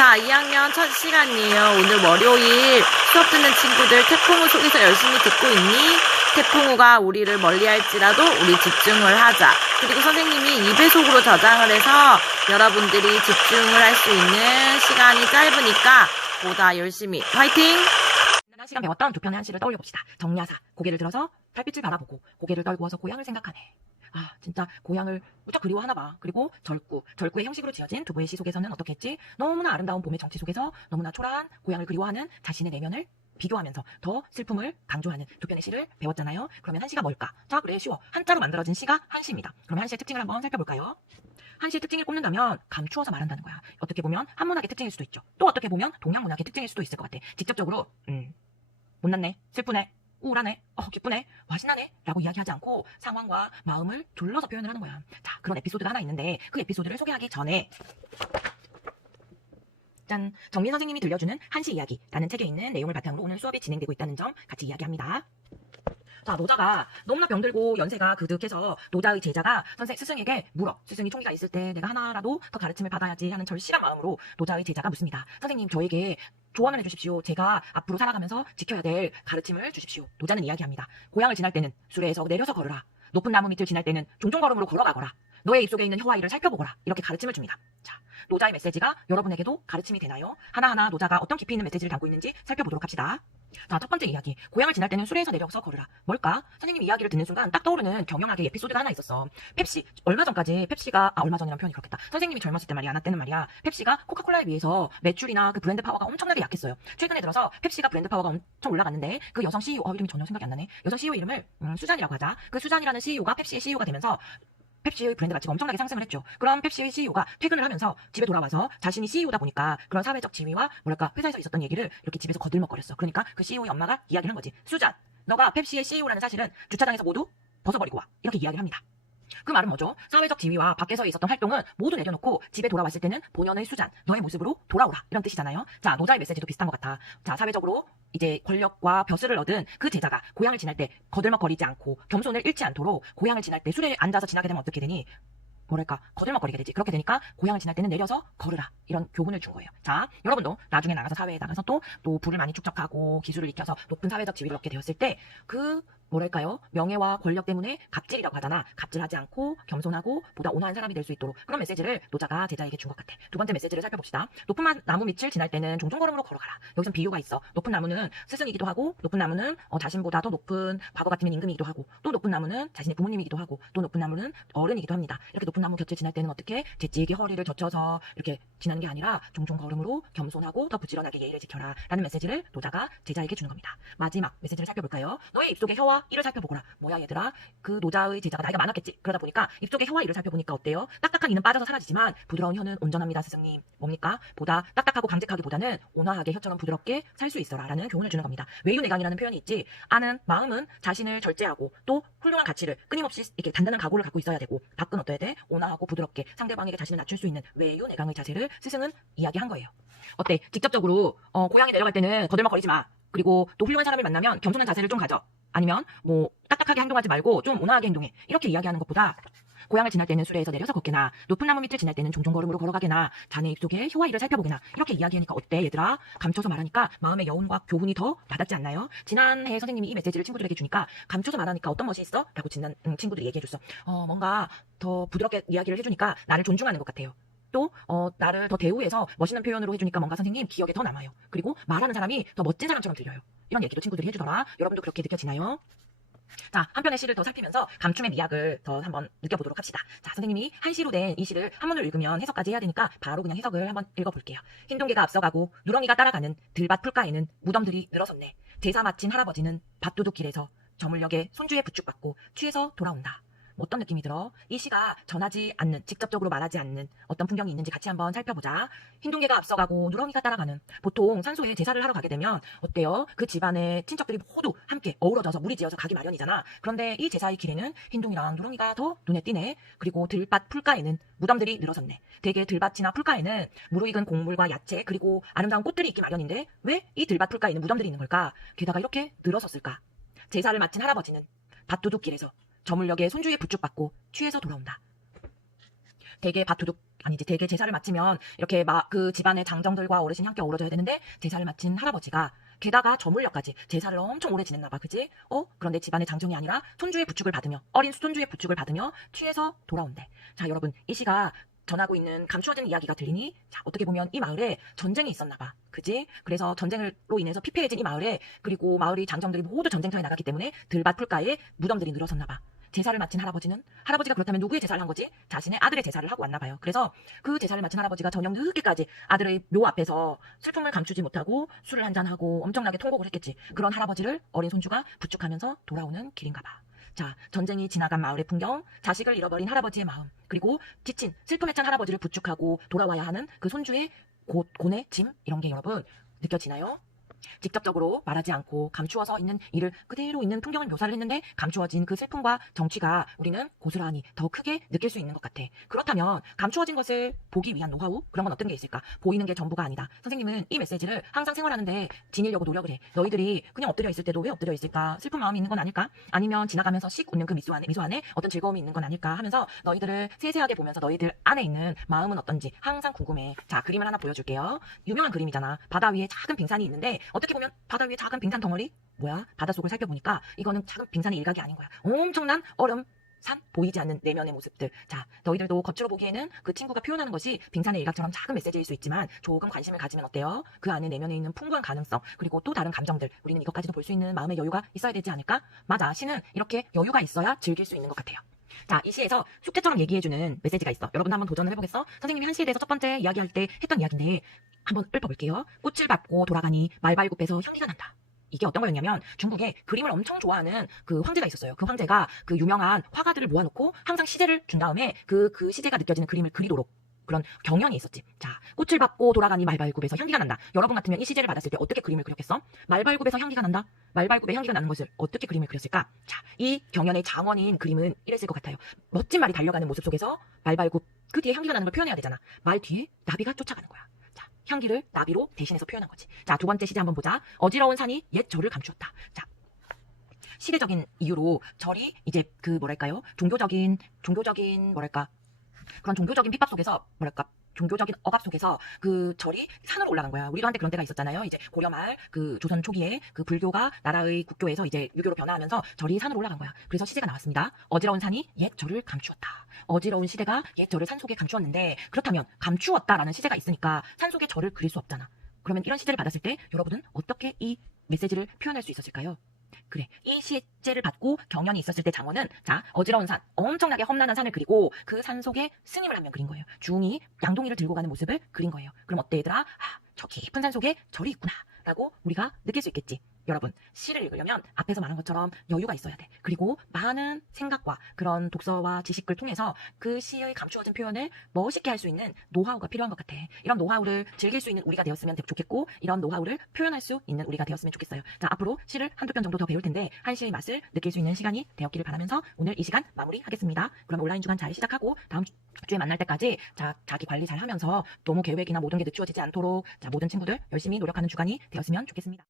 자, 2학년 첫 시간이에요. 오늘 월요일 수업 듣는 친구들 태풍우 속에서 열심히 듣고 있니? 태풍우가 우리를 멀리할지라도 우리 집중을 하자. 그리고 선생님이 2배속으로 저장을 해서 여러분들이 집중을 할 수 있는 시간이 짧으니까 보다 열심히 화이팅! 지난 시간 배웠던 두 편의 한시를 떠올려봅시다. 정야사, 고개를 들어서 달빛을 바라보고 고개를 떨구어서 고향을 생각하네. 아, 진짜 고향을 무척 그리워하나 봐. 그리고 절구의 형식으로 지어진 두부의 시 속에서는 어떻게 했지? 너무나 아름다운 봄의 정치 속에서 너무나 초라한 고향을 그리워하는 자신의 내면을 비교하면서 더 슬픔을 강조하는 두 편의 시를 배웠잖아요. 그러면 한시가 뭘까? 자, 그래, 쉬워. 한자로 만들어진 시가 한시입니다. 그러면 한시의 특징을 한번 살펴볼까요? 한시의 특징을 꼽는다면 감추어서 말한다는 거야. 어떻게 보면 한문학의 특징일 수도 있죠. 또 어떻게 보면 동양문학의 특징일 수도 있을 것 같아. 직접적으로 못났네, 슬프네, 우울하네, 기쁘네, 화신나네 라고 이야기하지 않고 상황과 마음을 둘러서 표현을 하는 거야. 자, 그런 에피소드가 하나 있는데 그 에피소드를 소개하기 전에 짠! 정민 선생님이 들려주는 한시 이야기라는 책에 있는 내용을 바탕으로 오늘 수업이 진행되고 있다는 점 같이 이야기합니다. 자, 노자가 너무나 병들고 연세가 그득해서 노자의 제자가 스승에게 물어. 스승이 총기가 있을 때 내가 하나라도 더 가르침을 받아야지 하는 절실한 마음으로 노자의 제자가 묻습니다. 선생님, 저에게 조언을 해주십시오. 제가 앞으로 살아가면서 지켜야 될 가르침을 주십시오. 노자는 이야기합니다. 고향을 지날 때는 수레에서 내려서 걸으라. 높은 나무 밑을 지날 때는 종종 걸음으로 걸어가거라. 너의 입속에 있는 혀와 이를 살펴보거라. 이렇게 가르침을 줍니다. 자, 노자의 메시지가 여러분에게도 가르침이 되나요? 하나하나 노자가 어떤 깊이 있는 메시지를 담고 있는지 살펴보도록 합시다. 자, 첫 번째 이야기. 고향을 지날 때는 수레에서 내려서 걸으라. 뭘까? 선생님 이야기를 듣는 순간 딱 떠오르는 경영학의 에피소드가 하나 있었어. 펩시, 얼마 전까지 펩시가, 얼마 전이란 표현이 그렇겠다. 선생님이 젊었을 때 말이야, 나 때는 말이야. 펩시가 코카콜라에 비해서 매출이나 그 브랜드 파워가 엄청나게 약했어요. 최근에 들어서 펩시가 브랜드 파워가 엄청 올라갔는데 그 여성 CEO, 이름이 전혀 생각이 안 나네. 여성 CEO 이름을 수잔이라고 하자. 그 수잔이라는 CEO가 펩시의 CEO가 되면서 펩시의 브랜드 가치가 엄청나게 상승을 했죠. 그럼 펩시의 CEO가 퇴근을 하면서 집에 돌아와서 자신이 CEO다 보니까 그런 사회적 지위와 뭐랄까 회사에서 있었던 얘기를 이렇게 집에서 거들먹거렸어. 그러니까 그 CEO의 엄마가 이야기를 한 거지. 수잔, 너가 펩시의 CEO라는 사실은 주차장에서 모두 벗어버리고 와. 이렇게 이야기를 합니다. 그 말은 뭐죠? 사회적 지위와 밖에서 있었던 활동은 모두 내려놓고 집에 돌아왔을 때는 본연의 수잔, 너의 모습으로 돌아오라. 이런 뜻이잖아요. 자, 노자의 메시지도 비슷한 것 같아. 자, 사회적으로 이제 권력과 벼슬을 얻은 그 제자가 고향을 지날 때 거들먹거리지 않고 겸손을 잃지 않도록 고향을 지날 때 수레에 앉아서 지나게 되면 어떻게 되니? 뭐랄까, 거들먹거리게 되지. 그렇게 되니까 고향을 지날 때는 내려서 걸으라. 이런 교훈을 준 거예요. 자, 여러분도 나중에 나가서 사회에 나가서 또 부를 많이 축적하고 기술을 익혀서 높은 사회적 지위를 얻게 되었을 때 뭐랄까요? 명예와 권력 때문에 갑질이라고 하잖아. 갑질하지 않고 겸손하고 보다 온화한 사람이 될 수 있도록 그런 메시지를 노자가 제자에게 준 것 같아. 두 번째 메시지를 살펴봅시다. 높은 나무 밑을 지날 때는 종종 걸음으로 걸어가라. 여기서 비유가 있어. 높은 나무는 스승이기도 하고 높은 나무는 자신보다 더 높은 과거 같으면 임금이기도 하고 또 높은 나무는 자신의 부모님이기도 하고 또 높은 나무는 어른이기도 합니다. 이렇게 높은 나무 곁을 지날 때는 어떻게 재찌에게 허리를 젖혀서 이렇게 지나는 게 아니라 종종 걸음으로 겸손하고 더 부지런하게 예의를 지켜라 라는 메시지를 노자가 제자에게 주는 겁니다. 마지막 메시지를 살펴볼까요? 너의 입속의 혀와 이를 살펴보거라. 뭐야 얘들아, 그 노자의 제자가 나이가 많았겠지. 그러다 보니까 입속의 혀와 이를 살펴보니까 어때요? 딱딱한 이는 빠져서 사라지지만 부드러운 혀는 온전합니다. 스승님, 뭡니까? 보다 딱딱하고 강직하기보다는 온화하게 혀처럼 부드럽게 살 수 있어라 라는 교훈을 주는 겁니다. 외유내강이라는 표현이 있지. 마음은 자신을 절제하고 또 훌륭한 가치를 끊임없이 이렇게 단단한 각오를 갖고 있어야 되고 밖은 어떠해야 돼? 온화하고 부드럽게 상대방에게 자신을 낮출 수 있는 외유내강의 자세를 스승은 이야기한 거예요. 어때? 직접적으로 고향에 내려갈 때는 거들먹거리지 마. 그리고 또 훌륭한 사람을 만나면 겸손한 자세를 좀 가져. 아니면 딱딱하게 행동하지 말고 좀 온화하게 행동해. 이렇게 이야기하는 것보다 고향을 지날 때는 수레에서 내려서 걷게나 높은 나무 밑을 지날 때는 종종 걸음으로 걸어가게나 자네 입속에 혀와 이를 살펴보게나 이렇게 이야기하니까 어때 얘들아? 감춰서 말하니까 마음의 여운과 교훈이 더 와닿지 않나요? 지난해 선생님이 이 메시지를 친구들에게 주니까 감춰서 말하니까 어떤 멋이 있어? 라고 지난 친구들이 얘기해줬어. 뭔가 더 부드럽게 이야기를 해주니까 나를 존중하는 것 같아요. 또 나를 더 대우해서 멋있는 표현으로 해주니까 뭔가 선생님 기억에 더 남아요. 그리고 말하는 사람이 더 멋진 사람처럼 들려요. 이런 얘기도 친구들이 해주더라. 여러분도 그렇게 느껴지나요? 자, 한 편의 시를 더 살피면서 감춤의 미학을 더 한번 느껴보도록 합시다. 자, 선생님이 한시로 된 이 시를 한문을 읽으면 해석까지 해야 되니까 바로 그냥 해석을 한번 읽어볼게요. 흰동개가 앞서가고 누렁이가 따라가는 들밭 풀가에는 무덤들이 늘어섰네. 제사 마친 할아버지는 밭두둑길에서 저물녘에 손주의 부축받고 취해서 돌아온다. 어떤 느낌이 들어? 이 시가 전하지 않는, 직접적으로 말하지 않는 어떤 풍경이 있는지 같이 한번 살펴보자. 흰둥개가 앞서가고 누렁이가 따라가는. 보통 산소에 제사를 하러 가게 되면 어때요? 그 집안의 친척들이 모두 함께 어우러져서 무리지어서 가기 마련이잖아. 그런데 이 제사의 길에는 흰둥이랑 누렁이가 더 눈에 띄네. 그리고 들밭 풀가에는 무덤들이 늘어섰네. 대개 들밭이나 풀가에는 무르익은 곡물과 야채 그리고 아름다운 꽃들이 있기 마련인데 왜 이 들밭 풀가에는 무덤들이 있는 걸까? 게다가 이렇게 늘어섰을까? 제사를 마친 할아버지는 밭두둑길에서 저물녘에 손주의 부축받고 취해서 돌아온다. 대개 밭두둑 아니 이제 대개 제사를 마치면 이렇게 그 집안의 장정들과 어르신이 함께 어우러져야 되는데 제사를 마친 할아버지가 게다가 저 물려까지 제사를 엄청 오래 지냈나 봐, 그지? 그런데 집안의 장정이 아니라 손주의 부축을 받으며 어린 손주의 부축을 받으며 취해서 돌아온대. 자, 여러분 이 시가 전하고 있는 감추어진 이야기가 들리니 자, 어떻게 보면 이 마을에 전쟁이 있었나 봐, 그지? 그래서 전쟁으로 인해서 피폐해진 이 마을에 그리고 마을의 장정들이 모두 전쟁터에 나갔기 때문에 들밭 풀가에 무덤들이 늘어섰나 봐. 제사를 마친 할아버지가 그렇다면 누구의 제사를 한 거지? 자신의 아들의 제사를 하고 왔나 봐요. 그래서 그 제사를 마친 할아버지가 저녁 늦게까지 아들의 묘 앞에서 슬픔을 감추지 못하고 술을 한잔하고 엄청나게 통곡을 했겠지. 그런 할아버지를 어린 손주가 부축하면서 돌아오는 길인가 봐. 자, 전쟁이 지나간 마을의 풍경, 자식을 잃어버린 할아버지의 마음, 그리고 지친 슬픔에 찬 할아버지를 부축하고 돌아와야 하는 그 손주의 고뇌, 짐 이런 게 여러분 느껴지나요? 직접적으로 말하지 않고 감추어서 있는 일을 그대로 있는 풍경을 묘사를 했는데 감추어진 그 슬픔과 정취가 우리는 고스란히 더 크게 느낄 수 있는 것 같아. 그렇다면 감추어진 것을 보기 위한 노하우? 그런 건 어떤 게 있을까? 보이는 게 전부가 아니다. 선생님은 이 메시지를 항상 생활하는데 지니려고 노력을 해. 너희들이 그냥 엎드려 있을 때도 왜 엎드려 있을까? 슬픈 마음이 있는 건 아닐까? 아니면 지나가면서 씩 웃는 그 미소 안에 어떤 즐거움이 있는 건 아닐까 하면서 너희들을 세세하게 보면서 너희들 안에 있는 마음은 어떤지 항상 궁금해. 자, 그림을 하나 보여줄게요. 유명한 그림이잖아. 바다 위에 작은 빙산이 있는데 어떻게 보면 바다 위에 작은 빙산 덩어리? 뭐야? 바닷속을 살펴보니까 이거는 작은 빙산의 일각이 아닌 거야. 엄청난 얼음, 산, 보이지 않는 내면의 모습들. 자, 너희들도 겉으로 보기에는 그 친구가 표현하는 것이 빙산의 일각처럼 작은 메시지일 수 있지만 조금 관심을 가지면 어때요? 그 안에 내면에 있는 풍부한 가능성, 그리고 또 다른 감정들. 우리는 이것까지도 볼 수 있는 마음의 여유가 있어야 되지 않을까? 맞아, 시는 이렇게 여유가 있어야 즐길 수 있는 것 같아요. 자, 이 시에서 숙제처럼 얘기해주는 메시지가 있어. 여러분 한번 도전을 해보겠어? 선생님이 한 시에 대해서 첫 번째 이야기할 때 했던 이야기인데 한번 읊어볼게요. 꽃을 밟고 돌아가니 말발굽에서 향기가 난다. 이게 어떤 거였냐면 중국에 그림을 엄청 좋아하는 그 황제가 있었어요. 그 황제가 그 유명한 화가들을 모아놓고 항상 시제를 준 다음에 그 시제가 느껴지는 그림을 그리도록 그런 경연이 있었지. 자, 꽃을 밟고 돌아가니 말발굽에서 향기가 난다. 여러분 같으면 이 시제를 받았을 때 어떻게 그림을 그렸겠어? 말발굽에서 향기가 난다? 말발굽에 향기가 나는 것을 어떻게 그림을 그렸을까? 자, 이 경연의 장원인 그림은 이랬을 것 같아요. 멋진 말이 달려가는 모습 속에서 말발굽 그 뒤에 향기가 나는 걸 표현해야 되잖아. 말 뒤에 나비가 쫓아가는 거야. 자, 향기를 나비로 대신해서 표현한 거지. 자, 두 번째 시제 한번 보자. 어지러운 산이 옛 절을 감추었다. 자, 시대적인 이유로 절이 이제 그 뭐랄까요? 종교적인 뭐랄까? 그런 종교적인 핍박 속에서 종교적인 억압 속에서 그 절이 산으로 올라간 거야. 우리도 한때 그런 때가 있었잖아요. 이제 고려말 그 조선 초기에 그 불교가 나라의 국교에서 이제 유교로 변화하면서 절이 산으로 올라간 거야. 그래서 시제가 나왔습니다. 어지러운 산이 옛 절을 감추었다. 어지러운 시대가 옛 절을 산 속에 감추었는데 그렇다면 감추었다라는 시제가 있으니까 산 속에 절을 그릴 수 없잖아. 그러면 이런 시제를 받았을 때 여러분은 어떻게 이 메시지를 표현할 수 있었을까요? 그래, 이 시제를 받고 경연이 있었을 때 장원은 자, 어지러운 산, 엄청나게 험난한 산을 그리고 그 산 속에 스님을 한 명 그린 거예요. 중이 양동이를 들고 가는 모습을 그린 거예요. 그럼 어때 얘들아? 아, 저 깊은 산 속에 절이 있구나 라고 우리가 느낄 수 있겠지. 여러분, 시를 읽으려면 앞에서 말한 것처럼 여유가 있어야 돼. 그리고 많은 생각과 그런 독서와 지식을 통해서 그 시의 감추어진 표현을 멋있게 할 수 있는 노하우가 필요한 것 같아. 이런 노하우를 즐길 수 있는 우리가 되었으면 좋겠고 이런 노하우를 표현할 수 있는 우리가 되었으면 좋겠어요. 자, 앞으로 시를 한두 편 정도 더 배울 텐데 한 시의 맛을 느낄 수 있는 시간이 되었기를 바라면서 오늘 이 시간 마무리하겠습니다. 그럼 온라인 주간 잘 시작하고 다음 주에 만날 때까지 자, 자기 관리 잘 하면서 너무 계획이나 모든 게 늦추어지지 않도록 자, 모든 친구들 열심히 노력하는 주간이 되었으면 좋겠습니다.